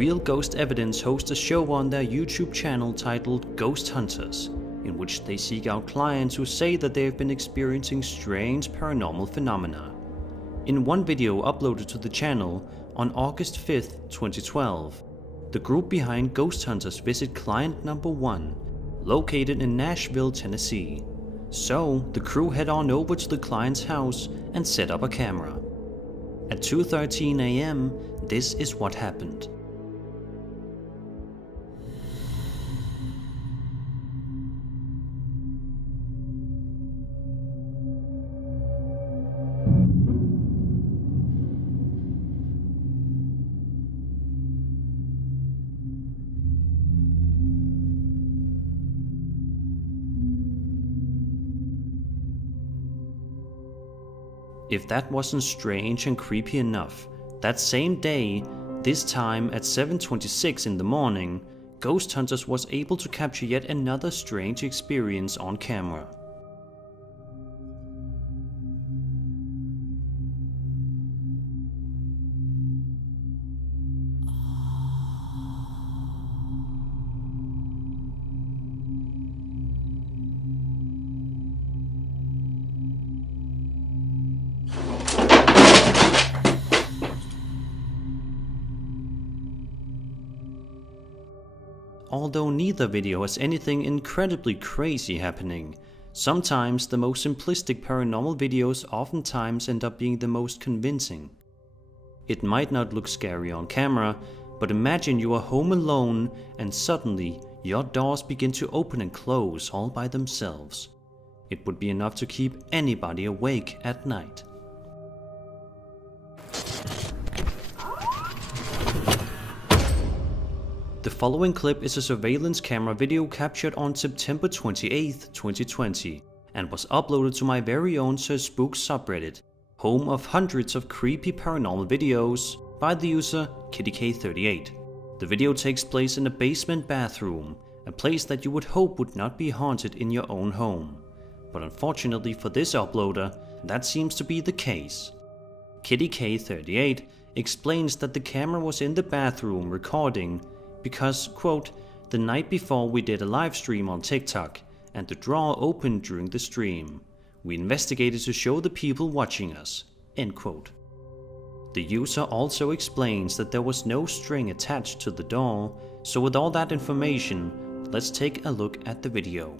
Real Ghost Evidence hosts a show on their YouTube channel titled Ghost Hunters, in which they seek out clients who say that they have been experiencing strange paranormal phenomena. In one video uploaded to the channel on August 5th, 2012, the group behind Ghost Hunters visit client number 1, located in Nashville, Tennessee. So the crew head on over to the client's house and set up a camera. At 2:13 AM, this is what happened. If that wasn't strange and creepy enough, that same day, this time at 7:26 in the morning, Ghost Hunters was able to capture yet another strange experience on camera. Although neither video has anything incredibly crazy happening, sometimes the most simplistic paranormal videos oftentimes end up being the most convincing. It might not look scary on camera, but imagine you are home alone and suddenly your doors begin to open and close all by themselves. It would be enough to keep anybody awake at night. The following clip is a surveillance camera video captured on September 28th, 2020 and was uploaded to my very own Spooks subreddit, home of hundreds of creepy paranormal videos, by the user KittyK38. The video takes place in a basement bathroom, a place that you would hope would not be haunted in your own home. But unfortunately for this uploader, that seems to be the case. KittyK38 explains that the camera was in the bathroom recording because, quote, the night before we did a live stream on TikTok and the drawer opened during the stream. We investigated to show the people watching us, end quote. The user also explains that there was no string attached to the door, so with all that information, let's take a look at the video.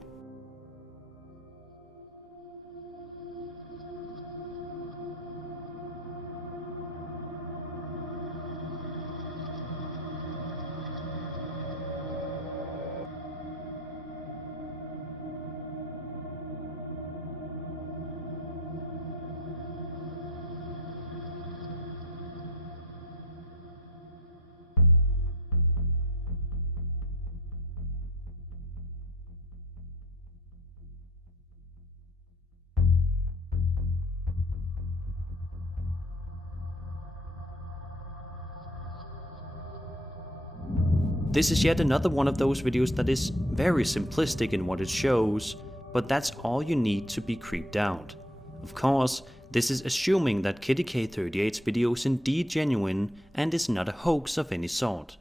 This is yet another one of those videos that is very simplistic in what it shows, but that's all you need to be creeped out. Of course, this is assuming that KittyK38's video is indeed genuine and is not a hoax of any sort.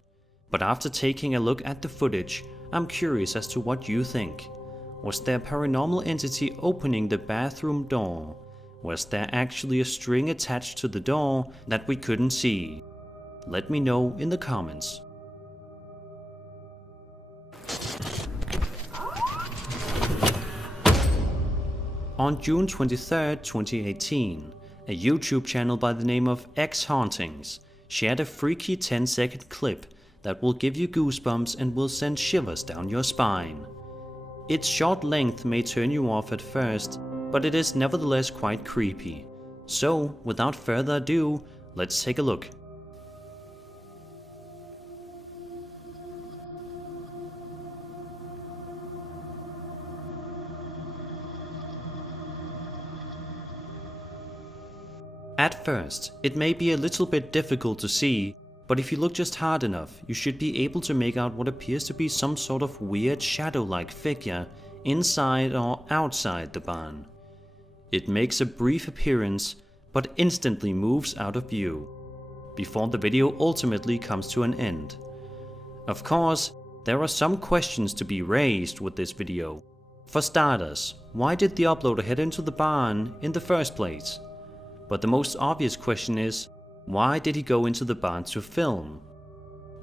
But after taking a look at the footage, I'm curious as to what you think. Was there a paranormal entity opening the bathroom door? Was there actually a string attached to the door that we couldn't see? Let me know in the comments. On June 23, 2018, a YouTube channel by the name of X Hauntings shared a freaky 10-second clip that will give you goosebumps and will send shivers down your spine. Its short length may turn you off at first, but it is nevertheless quite creepy. So, without further ado, let's take a look. At first, it may be a little bit difficult to see, but if you look just hard enough, you should be able to make out what appears to be some sort of weird shadow-like figure inside or outside the barn. It makes a brief appearance, but instantly moves out of view, before the video ultimately comes to an end, Of course, there are some questions to be raised with this video. For starters, why did the uploader head into the barn in the first place? But the most obvious question is, why did he go into the barn to film?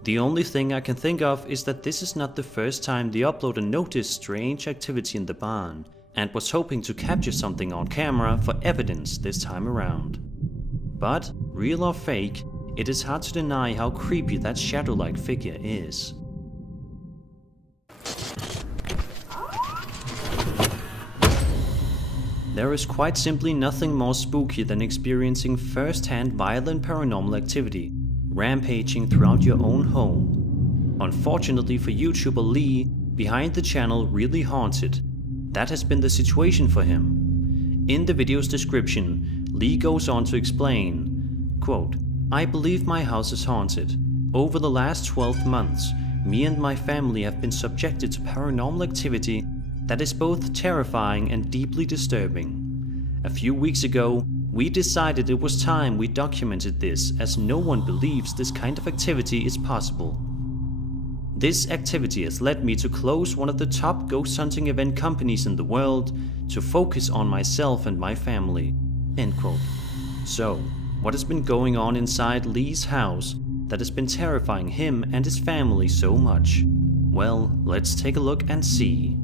The only thing I can think of is that this is not the first time the uploader noticed strange activity in the barn and was hoping to capture something on camera for evidence this time around. But, real or fake, it is hard to deny how creepy that shadow-like figure is. There is quite simply nothing more spooky than experiencing first-hand violent paranormal activity, rampaging throughout your own home. Unfortunately for YouTuber Lee, behind the channel Really Haunted, that has been the situation for him. In the video's description, Lee goes on to explain, quote, "I believe my house is haunted. Over the last 12 months, me and my family have been subjected to paranormal activity that is both terrifying and deeply disturbing. A few weeks ago, we decided it was time we documented this, as no one believes this kind of activity is possible. This activity has led me to close one of the top ghost hunting event companies in the world to focus on myself and my family." End quote. So, what has been going on inside Lee's house that has been terrifying him and his family so much? Well, let's take a look and see.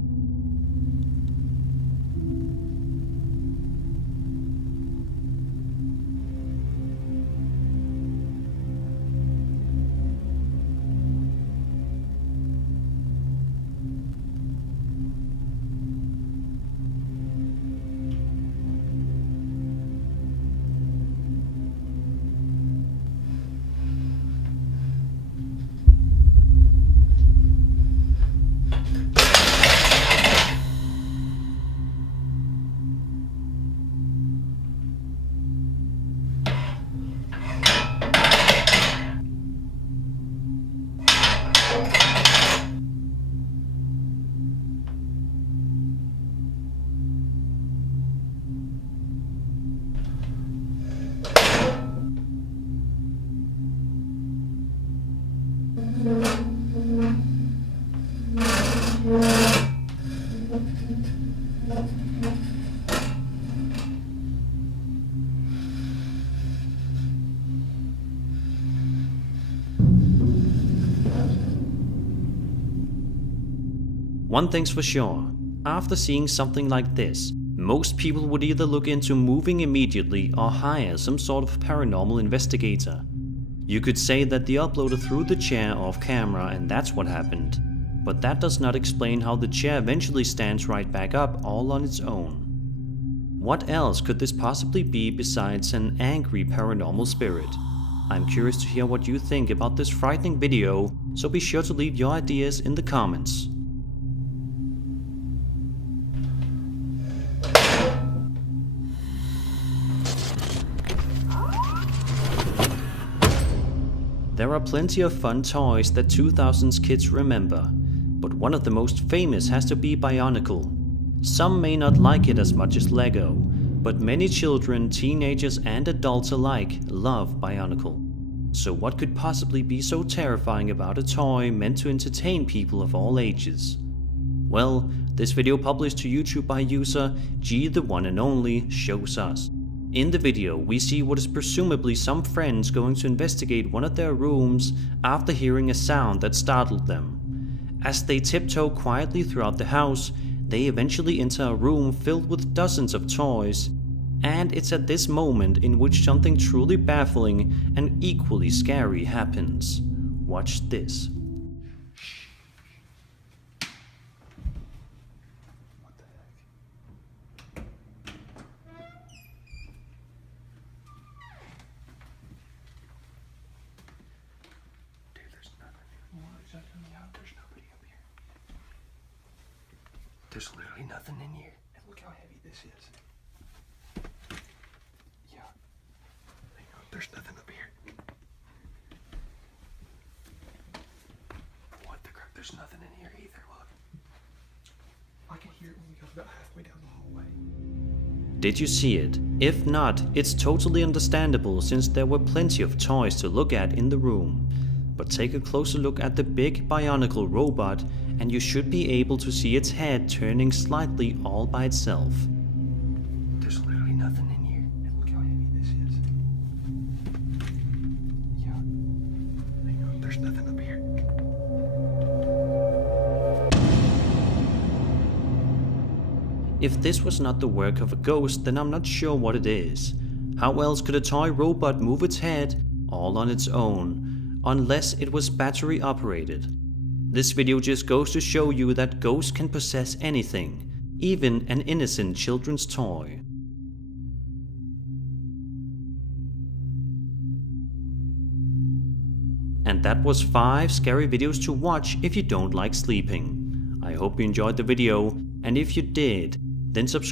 One thing's for sure, after seeing something like this, most people would either look into moving immediately or hire some sort of paranormal investigator. You could say that the uploader threw the chair off camera and that's what happened, but that does not explain how the chair eventually stands right back up all on its own. What else could this possibly be besides an angry paranormal spirit? I'm curious to hear what you think about this frightening video, so be sure to leave your ideas in the comments. There are plenty of fun toys that 2000s kids remember, but one of the most famous has to be Bionicle. Some may not like it as much as Lego, but many children, teenagers and adults alike love Bionicle. So what could possibly be so terrifying about a toy meant to entertain people of all ages? Well, this video published to YouTube by user G the One and Only shows us. In the video, we see what is presumably some friends going to investigate one of their rooms after hearing a sound that startled them. As they tiptoe quietly throughout the house, they eventually enter a room filled with dozens of toys, and it's at this moment in which something truly baffling and equally scary happens. Watch this. There's literally nothing in here. And look how heavy this is. Yeah. Hang on, there's nothing up here. What the crap? There's nothing in here either, look. I can hear it when we go about halfway down the hallway. Did you see it? If not, it's totally understandable since there were plenty of toys to look at in the room. but take a closer look at the big bionicle robot and you should be able to see its head turning slightly all by itself. There's literally nothing in here. And look how heavy this is. Yeah. Hang on, there's nothing up here. If this was not the work of a ghost, then I'm not sure what it is. How else could a toy robot move its head all on its own, unless it was battery operated? This video just goes to show you that ghosts can possess anything, even an innocent children's toy. And that was 5 scary videos to watch if you don't like sleeping. I hope you enjoyed the video, and if you did, then subscribe.